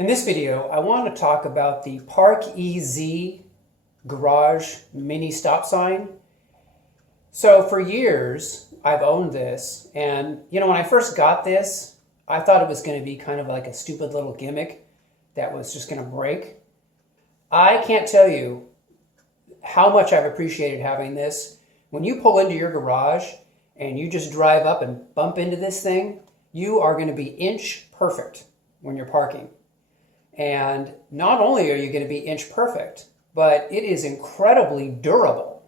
In this video, I want to talk about the ParkEZ garage mini stop sign. So for years, I've owned this, and when I first got this, I thought it was going to be kind of like a stupid little gimmick that was just going to break. I can't tell you how much I've appreciated having this. When you pull into your garage and you just drive up and bump into this thing, you are going to be inch perfect when you're parking. And not only are you going to be inch perfect, but it is incredibly durable.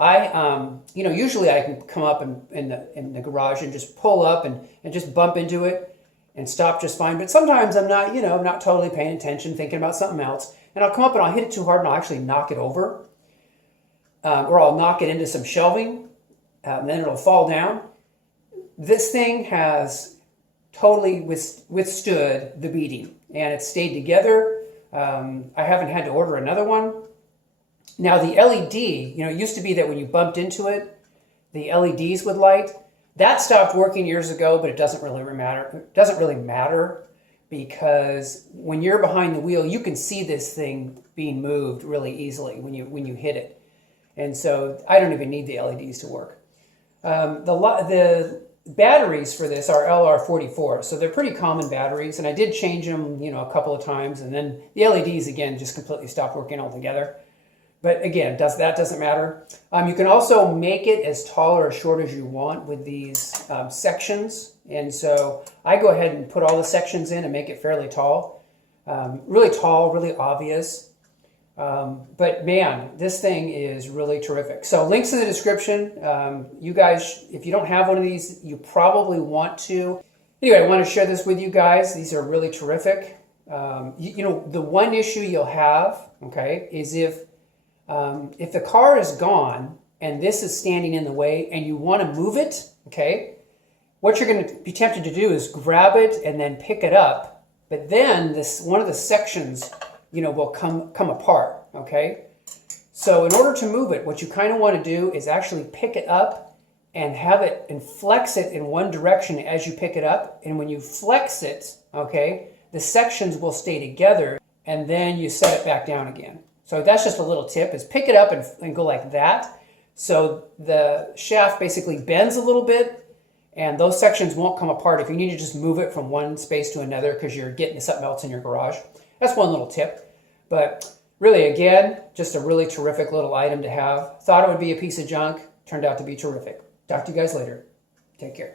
Usually I can come up in the garage and just pull up and just bump into it and stop just fine. But sometimes I'm not totally paying attention, thinking about something else. And I'll come up and I'll hit it too hard and I'll actually knock it over. Or I'll knock it into some shelving, and then it'll fall down. This thing has totally withstood the beating, and it's stayed together. I haven't had to order another one. Now the LED, it used to be that when you bumped into it, the LEDs would light. That stopped working years ago, but it doesn't really matter. It doesn't really matter because when you're behind the wheel, you can see this thing being moved really easily when you hit it. And so I don't even need the LEDs to work. The batteries for this are LR44, so they're pretty common batteries, and I did change them, a couple of times, and then the LEDs again just completely stopped working altogether. But again, that doesn't matter. You can also make it as tall or as short as you want with these sections, and so I go ahead and put all the sections in and make it fairly tall, really obvious. But man, this thing is really terrific. So links in the description. You guys, if you don't have one of these, you probably want to. Anyway, I want to share this with you guys. These are really terrific. The one issue you'll have, okay, is if the car is gone and this is standing in the way and you want to move it, okay, what you're going to be tempted to do is grab it and then pick it up. But then one of the sections will come apart, okay? So in order to move it, what you kind of want to do is actually pick it up and have it and flex it in one direction as you pick it up. And when you flex it, okay, the sections will stay together and then you set it back down again. So that's just a little tip, is pick it up and go like that. So the shaft basically bends a little bit and those sections won't come apart if you need to just move it from one space to another because you're getting something else in your garage. That's one little tip. But really, again, just a really terrific little item to have. Thought it would be a piece of junk. Turned out to be terrific. Talk to you guys later. Take care.